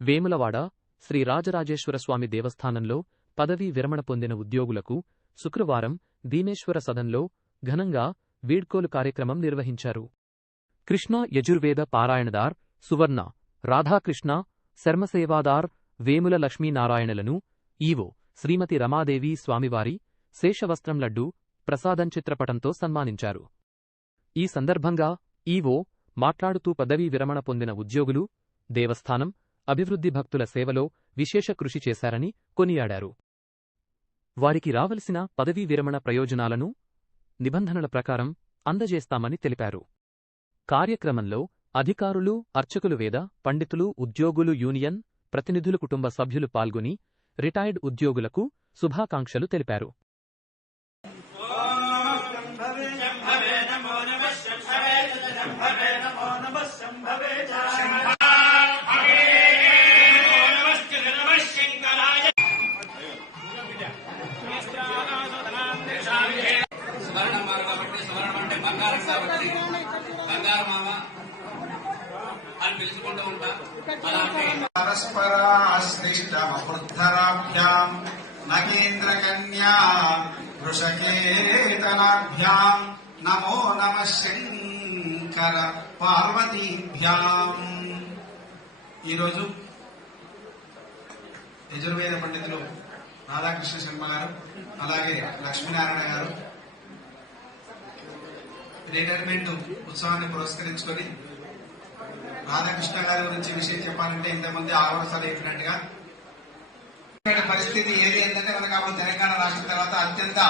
వేములవాడ శ్రీ రాజరాజేశ్వరస్వామి దేవస్థానంలో పదవీ విరమణ పొందిన ఉద్యోగులకు శుక్రవారం దీనేశ్వర సదన్లో ఘనంగా వీడ్కోలు కార్యక్రమం నిర్వహించారు. కృష్ణ యజుర్వేద పారాయణదార్ సువర్ణ రాధాకృష్ణ శర్మసేవాదార్ వేముల లక్ష్మీనారాయణలను ఈవో శ్రీమతి రమాదేవి స్వామివారి శేషవస్త్రం లడ్డూ ప్రసాదం చిత్రపటంతో సన్మానించారు. ఈ సందర్భంగా ఈవో మాట్లాడుతూ పదవీ విరమణ పొందిన ఉద్యోగులు దేవస్థానం అభివృద్ధి భక్తుల సేవలో విశేష కృషి చేశారని కొనియాడారు. వారికి రావలసిన పదవీ విరమణ ప్రయోజనాలను నిబంధనల ప్రకారం అందజేస్తామని తెలిపారు. కార్యక్రమంలో అధికారులు, అర్చకులు, వేద పండితులు, ఉద్యోగులు, యూనియన్ ప్రతినిధులు, కుటుంబ సభ్యులు పాల్గొని రిటైర్డ్ ఉద్యోగులకు శుభాకాంక్షలు తెలిపారు. పరస్పరాశ్లిష్టమృద్ధరాభ్యాం నగేంద్రకన్యా వృషకేతనాభ్యాం నమో నమః శంకర పార్వతీభ్యాం. ఈరోజు యజుర్వేద పండితులు రాధాకృష్ణ శర్మ గారు అలాగే లక్ష్మీనారాయణ గారు రిటైర్మెంట్ ఉత్సవాన్ని పురస్కరించుకొని రాధాకృష్ణ గారి గురించి విషయం చెప్పాలంటే ఇంతకుముందు 6వసారి చెప్పినట్టుగా పరిస్థితి ఏది ఏంటంటే మనకు తెలంగాణ రాష్ట్రం తర్వాత అత్యంత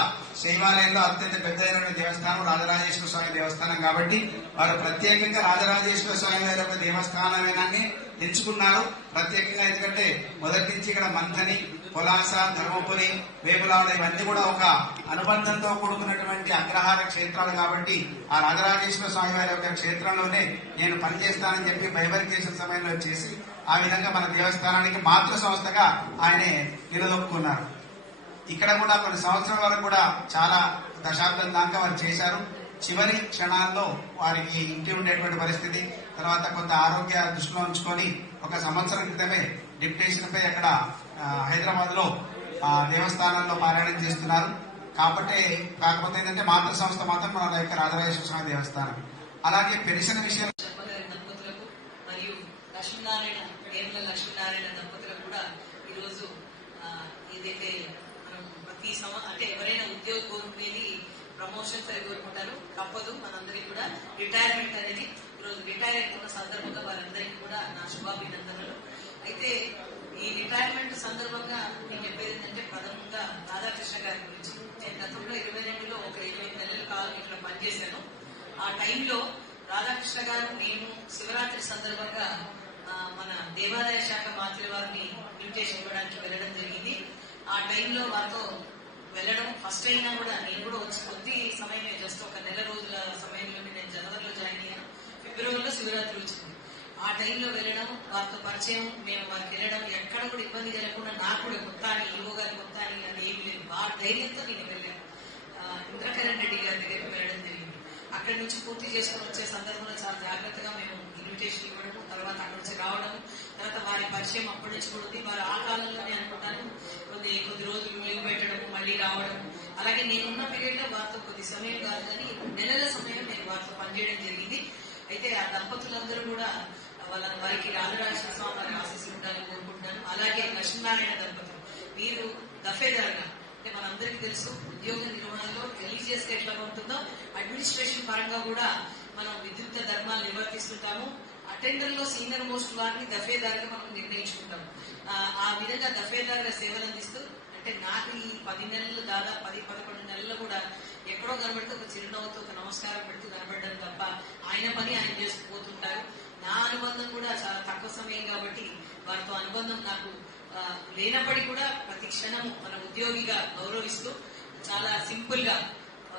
శైవాలయంలో అత్యంత పెద్దదైన దేవస్థానం రాజరాజేశ్వర స్వామి దేవస్థానం కాబట్టి వారు ప్రత్యేకంగా రాజరాజేశ్వర స్వామి వారి యొక్క దేవస్థానాన్ని ఎంచుకున్నారు. ప్రత్యేకంగా ఎందుకంటే మొదటి నుంచి ఇక్కడ మంథని, పొలాస, ధర్మపురి, వేములవాడ ఇవన్నీ కూడా ఒక అనుబంధంతో కూడుకున్నటువంటి అగ్రహార క్షేత్రాలు కాబట్టి ఆ రాజరాజేశ్వర స్వామి వారి యొక్క క్షేత్రంలోనే నేను పనిచేస్తానని చెప్పి బైబరికేషన్ సమయంలో చేసి ఆ విధంగా మన దేవస్థానానికి మాతృ సంస్థగా ఆయనే నిలదొక్కున్నారు. ఇక్కడ కూడా కొన్ని సంవత్సరాల వరకు కూడా చాలా దశాబ్దం దాకా వారు చేశారు. చివరి క్షణాల్లో వారికి ఇంటి ఉండేటువంటి పరిస్థితి, తర్వాత కొంత ఆరోగ్య దృష్టిలో ఉంచుకొని 1 సంవత్సరం క్రితమే డిప్యుటేషన్ పై అక్కడ హైదరాబాద్ లో దేవస్థానంలో పారాయణం చేస్తున్నారు. కాకపోతే ఏంటంటే మాతృ సంస్థ మాత్రం మన యొక్క రాజరాజేశ్వర స్వామి దేవస్థానం. అలాగే పెన్షన్ విషయం లక్ష్మీనారాయణ దంపతులకు కూడా ఈరోజు ఏదైతే మనం ప్రతి అంటే ఎవరైనా ఉద్యోగం కోరుకునేది ప్రమోషన్స్ అని కోరుకుంటారు. తప్పదు, మనందరికీ కూడా రిటైర్మెంట్ అనేది ఈరోజు రిటైర్ అయిన సందర్భంగా వారందరికీ కూడా నా శుభాభినందనలు. అయితే ఈ రిటైర్మెంట్ సందర్భంగా నేను చెప్పేది ఏంటంటే ప్రధానంగా రాధాకృష్ణ గారి గురించి. నేను గతంలో 22లో ఒక 28 నెలల కాలం ఇక్కడ పనిచేశాను. ఆ టైంలో రాధాకృష్ణ గారు నేను శివరాత్రి సందర్భంగా మన దేవాదాయ శాఖ మంత్రి వారిని ఇన్విటేషన్ ఇవ్వడానికి వెళ్ళడం జరిగింది. ఆ టైంలో వారితో వెళ్ళడం ఫస్ట్ అయినా కూడా నేను కూడా వచ్చి కొద్ది సమయమే, జస్ట్ ఒక నెల రోజుల సమయంలో నేను జనవరిలో జాయిన్ అయ్యాను. ఫిబ్రవరిలో శివరాత్రి వచ్చింది. ఆ టైంలో వెళ్ళడం, వారితో పరిచయం, మేము వారికి వెళ్ళడం, ఎక్కడ కూడా ఇబ్బంది జరగకుండా నాకు కూడా కొత్త అని, ఈవో గారి కొత్త అని అది ఏమి లేదు. ఆ ధైర్యంతో నేను వెళ్ళాను. ఇంద్రకరణ్ రెడ్డి గారి దగ్గరికి వెళ్ళడం జరిగింది. అక్కడి నుంచి పూర్తి చేసుకుని వచ్చే సందర్భంలో చాలా జాగ్రత్తగా మేము ఇన్విటేషన్ ఇవ్వడం, తర్వాత అక్కడి నుంచి రావడం, తర్వాత వారి పరిచయం అప్పటి నుంచి కూడా ఉంది. వారు ఆ కాలంలోనే అనుకుంటాను కొద్ది రోజులు లీవ్ పెట్టడం, మళ్ళీ రావడం. అలాగే నేనున్న పీరియడ్ లో వారితో కొద్ది సమయం కాదు కానీ నెలల సమయం నేను వారితో పనిచేయడం జరిగింది. అయితే ఆ దంపతులందరూ కూడా వారికి రాజరాజేశ్వర స్వామి వారి ఆశీస్సులు ఉండాలని కోరుకుంటున్నాను. అలాగే లక్ష్మీనారాయణ దంపతులు, వీరు దఫేదారుగా అంటే మనందరికీ తెలుసు ఉద్యోగ నిర్వహణలో రిలీజియస్ గా ఎట్లా ఉంటుందో అడ్మినిస్ట్రేషన్ పరంగా కూడా మనం విద్యుత్ ధర్మాలు నిర్వర్తిస్తుంటాము. అటెండర్ లో సీనియర్ మోస్ట్ వారిని దఫేదారుగా మనం నిర్ణయించుకుంటాం. ఆ విధంగా దఫేదారుగా సేవలు అందిస్తూ అంటే నాకు ఈ 10 నెలలు దాదాపు 10-11 నెలల్లో కూడా ఎక్కడో కనబడితే ఒక చిరునవ్వుతో ఒక నమస్కారం పెడుతూ కనబడ్డం తప్ప ఆయన పని ఆయన చేసుకుపోతుంటారు. నా అనుబంధం కూడా చాలా తక్కువ సమయం కాబట్టి వారితో అనుబంధం నాకు లేనప్పటికీ కూడా ప్రతి క్షణము మన ఉద్యోగిగా గౌరవిస్తూ చాలా సింపుల్ గా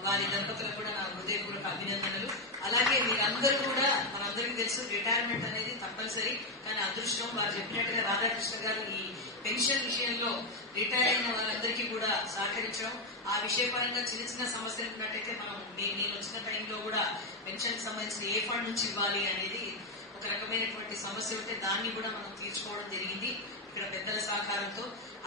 వారి దంపతులకు కూడా నా హృదయపూర్వక అభినందనలు. అలాగే మీరందరూ కూడా మనందరికీ తెలుసు రిటైర్మెంట్ అనేది తప్పనిసరి, కానీ అదృష్టం వారు చెప్పినట్టుగా రాధాకృష్ణ గారు ఈ పెన్షన్ విషయంలో రిటైర్ అయిన వాళ్ళందరికీ కూడా సహకరించడం, ఆ విషయపరంగా చిన్న చిన్న సమస్యలు ఉన్నట్టయితే మనం నేను వచ్చిన టైంలో కూడా పెన్షన్ సంబంధించిన ఏ ఫండ్ నుంచి ఇవ్వాలి అనేది ఒక రకమైనటువంటి సమస్య ఉంటే దాన్ని కూడా మనం తీర్చుకోవడం జరిగింది.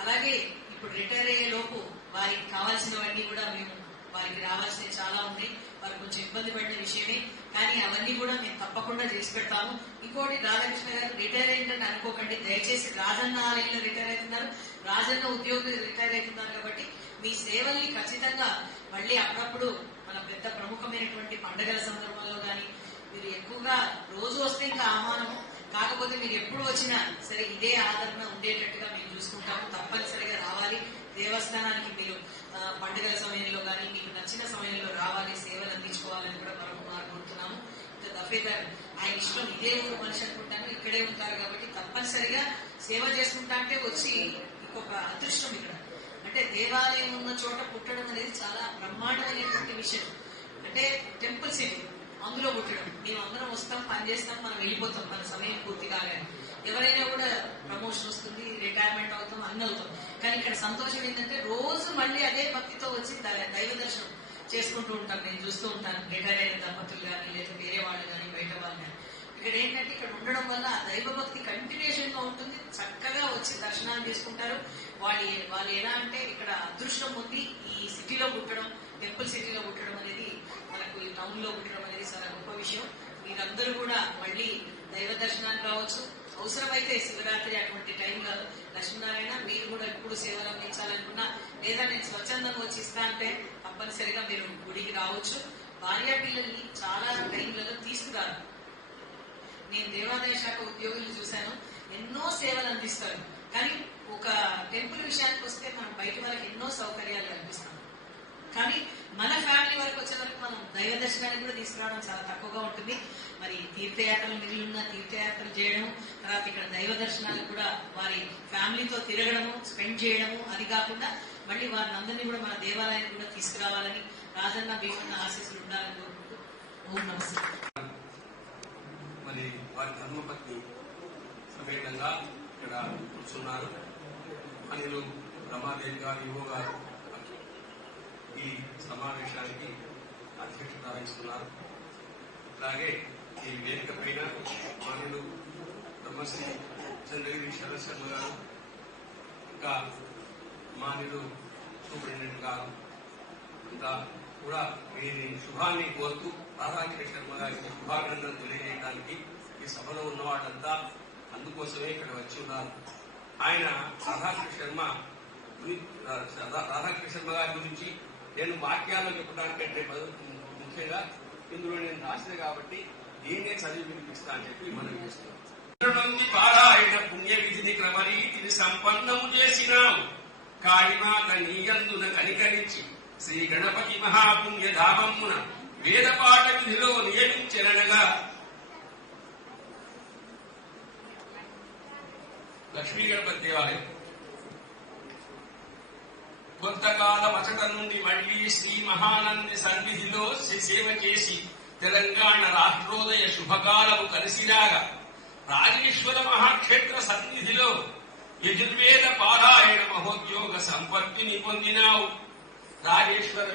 అలాగే ఇప్పుడు రిటైర్ అయ్యే లోపు వారికి కావాల్సినవన్నీ కూడా మేము వారికి రావాల్సినవి చాలా ఉన్నాయి. వారు కొంచెం ఇబ్బంది పడిన విషయమే, కానీ అవన్నీ కూడా మేము తప్పకుండా చేసి పెడతాము. ఇంకోటి రాధాకృష్ణ గారు రిటైర్ అయిందని అనుకోకండి, దయచేసి రాజన్న ఆలయంలో రిటైర్ అవుతున్నారు, రాజన్న ఉద్యోగి రిటైర్ అవుతున్నారు కాబట్టి మీ సేవల్ని ఖచ్చితంగా మళ్ళీ అప్పుడప్పుడు మన పెద్ద ప్రముఖమైనటువంటి పండుగల సందర్భంలో కానీ మీరు ఎక్కువగా రోజు వస్తే ఇంకా ఆహ్వానము, కాకపోతే మీరు ఎప్పుడు వచ్చినా సరే ఇదే ఆదరణ ఉండేటట్టుగా మేము చూసుకుంటాము. తప్పనిసరిగా రావాలి దేవస్థానానికి. మీరు పండుగల సమయంలో కానీ మీకు నచ్చిన సమయంలో రావాలి, సేవలు అందించుకోవాలని కూడా మనం కోరుతున్నాము. దఫేదార్ ఆయన ఇష్టం, ఇదే ఊరు మనిషి అనుకుంటాను, ఇక్కడే ఉంటారు కాబట్టి తప్పనిసరిగా సేవ చేసుకుంటా అంటే వచ్చి ఇంకొక అదృష్టం ఇక్కడ. అంటే దేవాలయం ఉన్న చోట పుట్టడం అనేది చాలా బ్రహ్మాండమైనటువంటి విషయం. అంటే టెంపుల్ సిటీ, అందులో పుట్టడం. మేము అందరం వస్తాం, పని చేస్తాం, మనం వెళ్ళిపోతాం మన సమయం పూర్తి కాగానే. ఎవరైనా కూడా ప్రమోషన్ వస్తుంది, రిటైర్మెంట్ అవుతాం, అన్ని అవుతాం. కానీ ఇక్కడ సంతోషం ఏంటంటే రోజు మళ్ళీ అదే భక్తితో వచ్చి దైవ దర్శనం చేసుకుంటూ ఉంటాను. నేను చూస్తూ ఉంటాను రిటైర్ అయిన దంపతులు కానీ లేదా వేరే వాళ్ళు కానీ బయట వాళ్ళు కానీ. ఇక్కడ ఏంటంటే ఇక్కడ ఉండడం వల్ల ఆ దైవ భక్తి కంటిన్యూషన్ గా ఉంటుంది. చక్కగా వచ్చి దర్శనాలు తీసుకుంటారు. వాళ్ళు ఎలా అంటే ఇక్కడ అదృష్టం ఉంది, ఈ సిటీలో పుట్టడం, టెంపుల్ సిటీలో పుట్టడం అనేది, మనకు ఈ టౌన్ లో పుట్టడం అనేది చాలా గొప్ప విషయం. మీరందరూ కూడా మళ్ళీ దైవ దర్శనానికి రావచ్చు. అవసరమైతే శివరాత్రి అటువంటి టైంలో లక్ష్మీనారాయణ మీరు కూడా ఎప్పుడు సేవలు అందించాలనుకున్నా లేదా నేను స్వచ్ఛందంగా వచ్చి ఇస్తా అంటే తప్పనిసరిగా మీరు గుడికి రావచ్చు. భార్యా పిల్లల్ని చాలా టైంలలో తీసుకురారు. నేను దేవాదాయ శాఖ ఉద్యోగులు చూశాను, ఎన్నో సేవలు అందిస్తారు, కానీ ఒక టెంపుల్ విషయానికి వస్తే మనం బయట వాళ్ళకి ఎన్నో సౌకర్యాలు కల్పిస్తాం. కానీ మన ఫ్యామిలీ వరకు వచ్చే వరకు మనం దైవ దర్శనానికి కూడా తీసుకురావడం చాలా తక్కువగా ఉంటుంది. మరి తీర్థయాత్రలు మిగిలిన తీర్థయాత్రలు చేయడము, తర్వాత ఇక్కడ దైవ దర్శనాలు కూడా వారి ఫ్యామిలీతో తిరగడము, స్పెండ్ చేయడము, అది కాకుండా మళ్ళీ వారిని అందరినీ కూడా మన దేవాలయానికి కూడా తీసుకురావాలని రాజన్న భీమన్న ఆశీస్సులు ఉండాలని కోరుకుంటూ ఓం నమస్తే. మరి వారి ధర్మపత్ని సమేతంగా ఇక్కడ కూర్చున్నారు. అనిలు రమాదేవి గారు, యువ గారు ఈ సమావేశానికి అధ్యక్షత వహిస్తున్నారు. అలాగే ఈ వేదిక పైన మాన్యులు బ్రహ్మశ్రీ చంద్రగిరి శరత్ శర్మ గారు, ఇంకా మాన్యులు సూపరింటెండెంట్ గారు ఇంకా కూడా వీరి శుభాన్ని కోరుతూ రాధాకృష్ణ శర్మ గారికి శుభాభినందనలు తెలియజేయడానికి ఈ సభలో ఉన్న వాళ్ళంతా అందుకోసమే ఇక్కడ వచ్చి ఉన్నారు. ఆయన రాధాకృష్ణ శర్మ గారి గురించి నేను వాక్యాల్లో చెప్పడానికంటే ముఖ్యంగా ఇందులో నేను రాసిన కాబట్టి దీన్నే చదివి వినిపిస్తా అని చెప్పి మనం చేస్తున్నాం. పారాయణ పుణ్య విధిని క్రమరీతిని సంపన్నము చేసినావు, కాళీమాత నీయందున కనికరించి శ్రీ గణపతి మహాపుణ్య ధామమున వేదపాఠ విధిలో నియమించనగా లక్ష్మీ గణపతి దేవాలయం కొంతకాలం అచట నుండి మళ్లీ శ్రీ మహానంది సన్నిధిలో సేవ చేసి తెలంగాణ రాష్ట్రోదయ శుభకాలము కలిసినాగా రాజేశ్వర మహాక్షేత్ర సన్నిధిలో యజుర్వేద పారాయణ మహోద్యోగ సంపత్తిని పొందినావు. రాజేశ్వర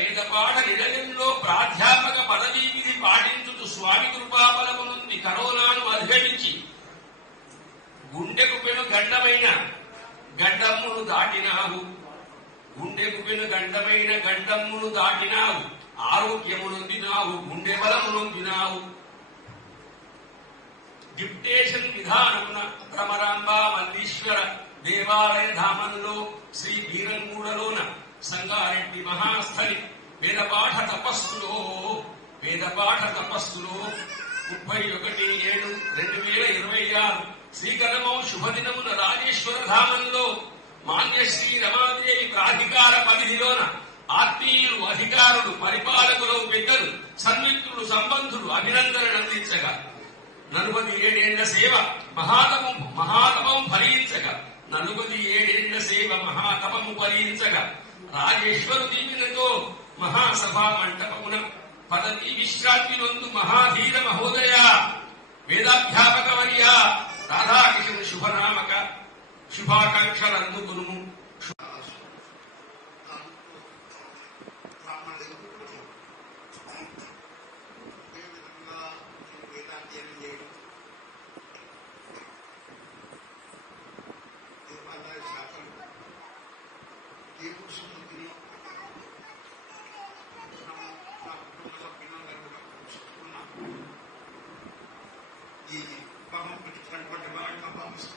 వేదపాఠ నిలయంలో ప్రాధ్యాపక పదవీ విధి పాటించుతూ స్వామి కృపాబలము నుండి కరోనాను అధిగమించి గుండెకు పెను గండమైన గండమ్మును దాటినావు. గుండెకు పెను గండమైన గండమ్మును దాటినావు. ఆరోగ్యము నొందినావు, గుండె బలము నొందినావు. డిప్టేషన్ విధానమున భ్రమరాంబ మల్లీశ్వర దేవాలయ ధామంలో శ్రీ బీరంగూడలోన సంగారెడ్డి మహాస్థలి వేదపాఠ తపస్సులో 31/7/2026 శ్రీకరమౌ శుభదినమున రాజేశ్వర ధామంలో మాన్యశ్రీ రమాదేవి ప్రాధికార పరిధిలోన ఆత్మీయులు, అధికారులు, పరిపాలకులు, పెద్దలు, సన్మిత్రులు, సంబంధులు అభినందనలు అందించగా 47 సేవ మహాతపం ఫలించగా 47 సేవ మహాతపము ఫలించగా రాజేశ్వరు దీవెనతో మహాసభా మంటపమున పదవీ విశ్రాంతి నొందు మహాధీర మహోదయ వేదాధ్యాపక వర్య రాధాకృష్ణ శుభనామక శుభాకాంక్షలందుకును. పాపం పెట్టినటువంటి వాడిని పంపిస్తాం.